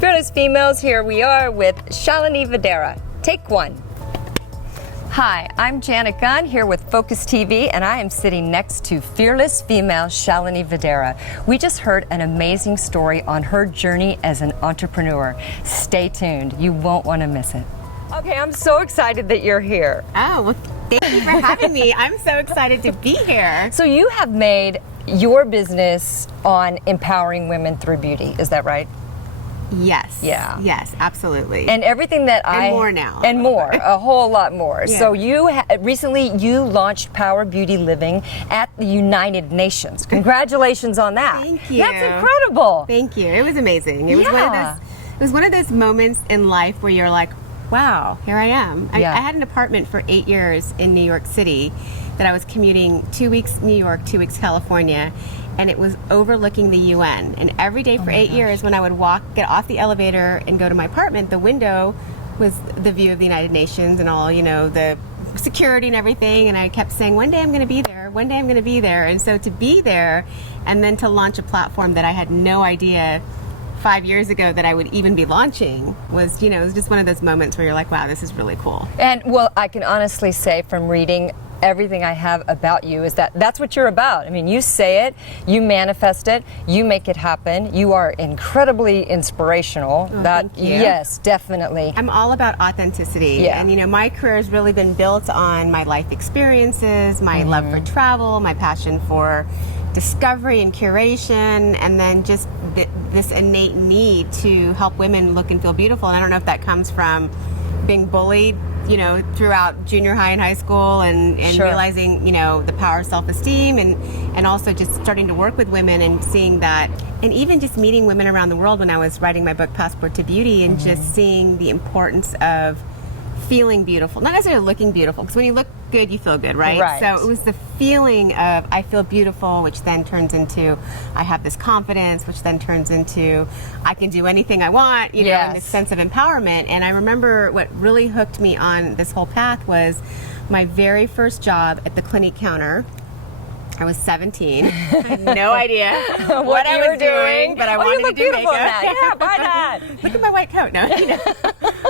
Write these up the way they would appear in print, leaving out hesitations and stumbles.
Fearless Females, here we are with Shalini Vadhera. Take one. Hi, I'm Janet Gunn here with Focus TV, and I am sitting next to fearless female Shalini Vadhera. We just heard an amazing story on her journey as an entrepreneur. Stay tuned. You won't want to miss it. Okay, I'm so excited that you're here. Oh, well, thank you for having me. I'm so excited to be here. So you have made your business on empowering women through beauty, is that right? Yes. Yeah. Yes, absolutely. And everything that And more now. And more, a whole lot more. Yeah. So recently you launched Power Beauty Living at the United Nations. Congratulations on that. Thank you. That's incredible. Thank you. It was amazing. It was one of those moments in life where you're like, wow, here I am. Yeah. I had an apartment for 8 years in New York City that I was commuting 2 weeks New York, 2 weeks California, and it was overlooking the UN. And every day for 8 years when I would get off the elevator and go to my apartment, the window was the view of the United Nations and all, the security and everything. And I kept saying, one day I'm going to be there, one day I'm going to be there. And so to be there and then to launch a platform that I had no idea 5 years ago that I would even be launching was, it was just one of those moments where you're like, wow, this is really cool. And well, I can honestly say from reading everything I have about you is that's what you're about. I mean, you say it, you manifest it, you make it happen. You are incredibly inspirational. Thank you. Yes, definitely. I'm all about authenticity. Yeah. And my career has really been built on my life experiences, my love for travel, my passion for discovery and curation, and then just this innate need to help women look and feel beautiful. And I don't know if that comes from being bullied throughout junior high and high school and Sure. realizing, the power of self-esteem and also just starting to work with women and seeing that, and even just meeting women around the world when I was writing my book, Passport to Beauty, and just seeing the importance of feeling beautiful, not necessarily looking beautiful, because when you look good, you feel good, right? Right. So it was the feeling of I feel beautiful, which then turns into I have this confidence, which then turns into I can do anything I want, and this sense of empowerment. And I remember what really hooked me on this whole path was my very first job at the Clinique counter. I was 17. I had no idea what I was doing, but I wanted to do makeup. Yeah, why not? Look at my white coat. No,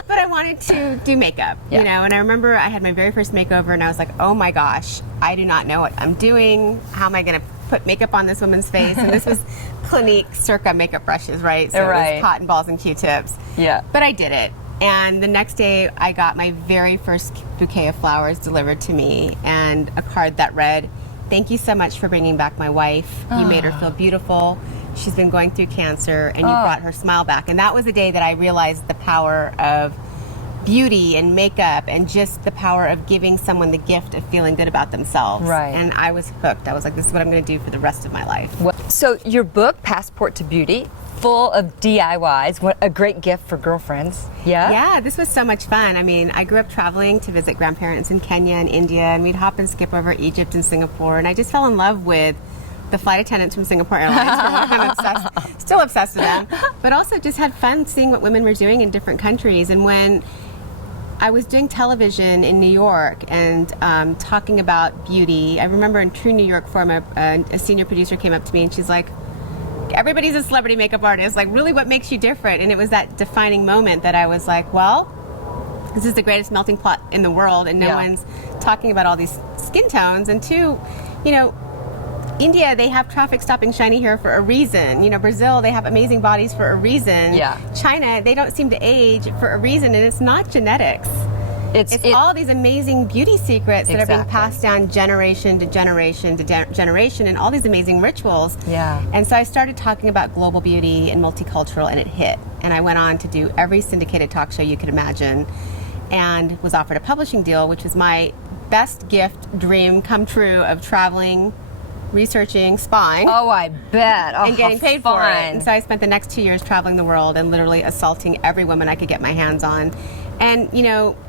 but I wanted to do makeup, and I remember I had my very first makeover and I was like, oh my gosh, I do not know what I'm doing. How am I going to put makeup on this woman's face? And this was Clinique circa makeup brushes, right? So it was cotton balls and Q-tips. Yeah. But I did it. And the next day I got my very first bouquet of flowers delivered to me and a card that read, thank you so much for bringing back my wife. You made her feel beautiful. She's been going through cancer, and you brought her smile back. And that was the day that I realized the power of beauty and makeup and just the power of giving someone the gift of feeling good about themselves. Right. And I was hooked. I was like, this is what I'm going to do for the rest of my life. So your book, Passport to Beauty, full of DIYs. What a great gift for girlfriends. Yeah? Yeah, this was so much fun. I mean, I grew up traveling to visit grandparents in Kenya and India, and we'd hop and skip over Egypt and Singapore, and I just fell in love with the flight attendants from Singapore Airlines. I'm obsessed, still obsessed with them, but also just had fun seeing what women were doing in different countries. And when I was doing television in New York and talking about beauty, I remember in True New York Forum, a senior producer came up to me and she's like, everybody's a celebrity makeup artist, like really what makes you different? And it was that defining moment that I was like, well, this is the greatest melting pot in the world and no one's talking about all these skin tones. And two, India, they have traffic stopping shiny hair for a reason. Brazil, they have amazing bodies for a reason. Yeah. China, they don't seem to age for a reason, and it's not genetics. It's all these amazing beauty secrets that are being passed down generation to generation to generation, and all these amazing rituals. Yeah. And so I started talking about global beauty and multicultural, and it hit. And I went on to do every syndicated talk show you could imagine, and was offered a publishing deal, which was my best gift, dream come true of traveling, researching, spying. Oh, I bet. Oh, and getting paid for it. fun. And so I spent the next 2 years traveling the world and literally assaulting every woman I could get my hands on. And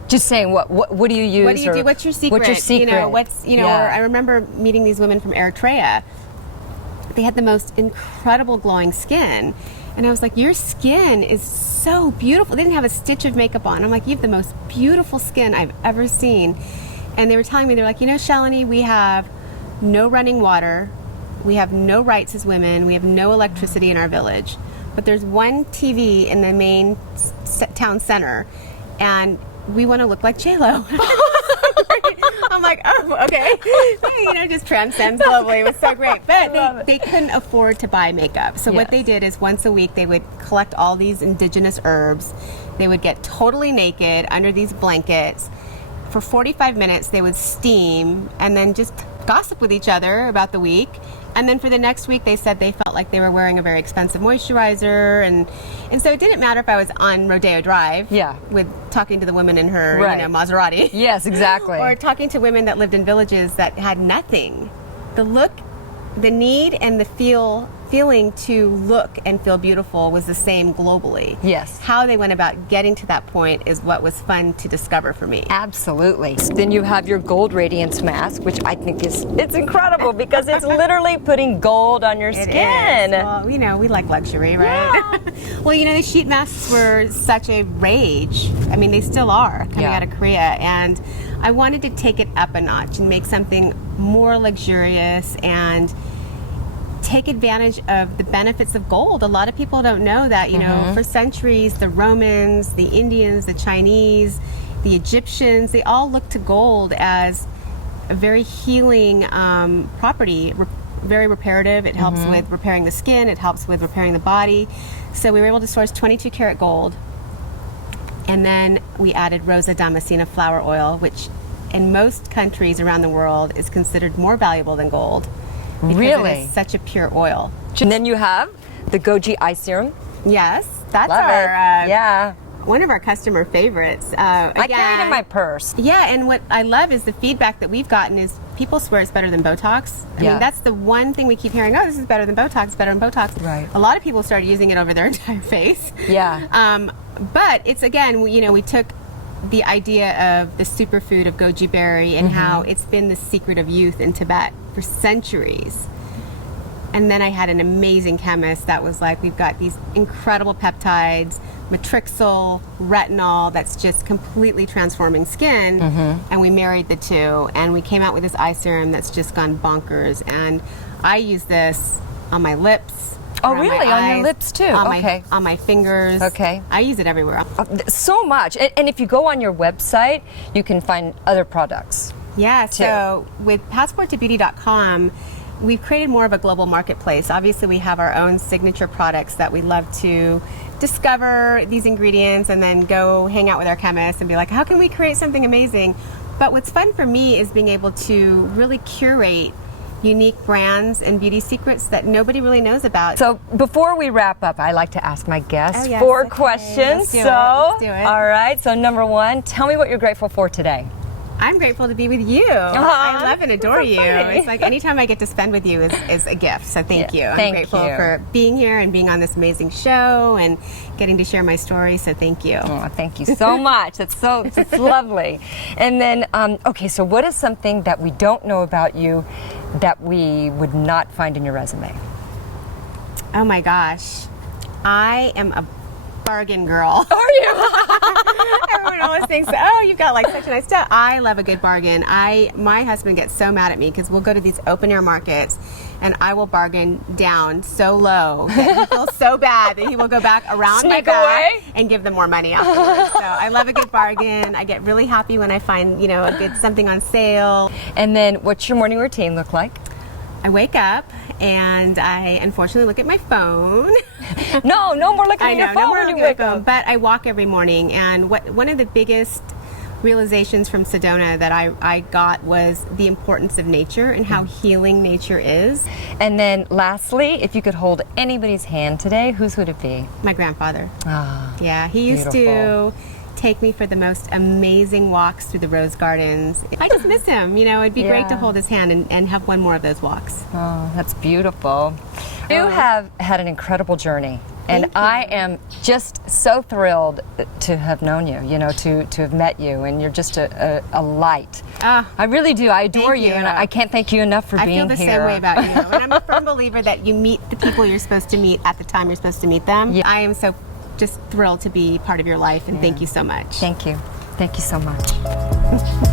just saying, what do you use? What do you do? What's your secret? What's your secret? Or I remember meeting these women from Eritrea. They had the most incredible glowing skin. And I was like, your skin is so beautiful. They didn't have a stitch of makeup on. I'm like, you have the most beautiful skin I've ever seen. And they were telling me, they're like, Shalini, we have no running water. We have no rights as women. We have no electricity in our village. but there's one TV in the main town center, and we want to look like J-Lo. I'm like, oh, okay. You know, just transcends globally. It was so great. But they couldn't afford to buy makeup. So what they did is once a week they would collect all these indigenous herbs. They would get totally naked under these blankets. For 45 minutes they would steam and then just gossip with each other about the week. And then for the next week, they said they felt like they were wearing a very expensive moisturizer, and so it didn't matter if I was on Rodeo Drive, with talking to the woman in her Maserati, yes, exactly, or talking to women that lived in villages that had nothing. The look, the need, and the feeling to look and feel beautiful was the same globally. Yes. How they went about getting to that point is what was fun to discover for me. Absolutely. Then you have your gold radiance mask, which I think it's incredible because it's literally putting gold on your skin. Well, you know, we like luxury, right? Yeah. Well, you know, the sheet masks were such a rage. I mean, they still are coming out of Korea, and I wanted to take it up a notch and make something more luxurious and take advantage of the benefits of gold. A lot of people don't know that, you know, for centuries, the Romans, the Indians, the Chinese, the Egyptians, they all looked to gold as a very healing property, very reparative. It helps with repairing the skin, it helps with repairing the body. So we were able to source 22 karat gold, and then we added Rosa Damascena flower oil, which in most countries around the world is considered more valuable than gold. Because it is such a pure oil. And then you have the goji eye serum. Yes, that's one of our customer favorites. I carry it in my purse. Yeah, and what I love is the feedback that we've gotten is people swear it's better than Botox. I mean, that's the one thing we keep hearing. Oh, this is better than Botox. Better than Botox. Right. A lot of people started using it over their entire face. Yeah. But it's again, you know, we took the idea of the superfood of goji berry and how it's been the secret of youth in Tibet for centuries. And then I had an amazing chemist that was like, we've got these incredible peptides, matrixyl, retinol, that's just completely transforming skin. And we married the two, and we came out with this eye serum that's just gone bonkers. And I use this on my lips. Oh, really? On your lips too? On my fingers. Okay. I use it everywhere. So much. And if you go on your website, you can find other products. Yeah, so with passporttobeauty.com, we've created more of a global marketplace. Obviously, we have our own signature products that we love to discover these ingredients and then go hang out with our chemists and be like, how can we create something amazing? But what's fun for me is being able to really curate unique brands and beauty secrets that nobody really knows about. So before we wrap up, I like to ask my guests Oh, yes, 4 okay. questions. Let's do it. Let's do it. All right. So number 1, tell me what you're grateful for today. I'm grateful to be with you. I love and adore you. Funny. It's like anytime I get to spend with you is a gift. So thank you. I'm thank grateful you. for being here and being on this amazing show and getting to share my story. So thank you. Oh, thank you so much. It's lovely. And then, okay, so what is something that we don't know about you that we would not find in your resume? Oh my gosh. I am a bargain girl. Are you? Everyone always thinks, oh, you've got like such a nice stuff. I love a good bargain. My husband gets so mad at me because we'll go to these open air markets and I will bargain down so low that he feels so bad that he will go back around my Sneak back away? and give them more money afterwards. So I love a good bargain. I get really happy when I find, you know, a good something on sale. And then what's your morning routine look like? I wake up and I unfortunately look at my phone. No more looking at your phone no more when you looking at wake my phone, up. but I walk every morning, and one of the biggest realizations from Sedona that I got was the importance of nature and how healing nature is. And then lastly, if you could hold anybody's hand today, whose would it be? My grandfather. Ah, Yeah, he used to take me for the most amazing walks through the rose gardens. I just miss him. You know, it'd be great to hold his hand and have one more of those walks. Oh, that's beautiful. You have had an incredible journey. And I am just so thrilled to have known you, you know, to have met you. And you're just a light. I really do. I adore you. And I can't thank you enough for being here. I feel the same way about you. And I'm a firm believer that you meet the people you're supposed to meet at the time you're supposed to meet them. I am so just thrilled to be part of your life, and thank you so much. Thank you. Thank you so much.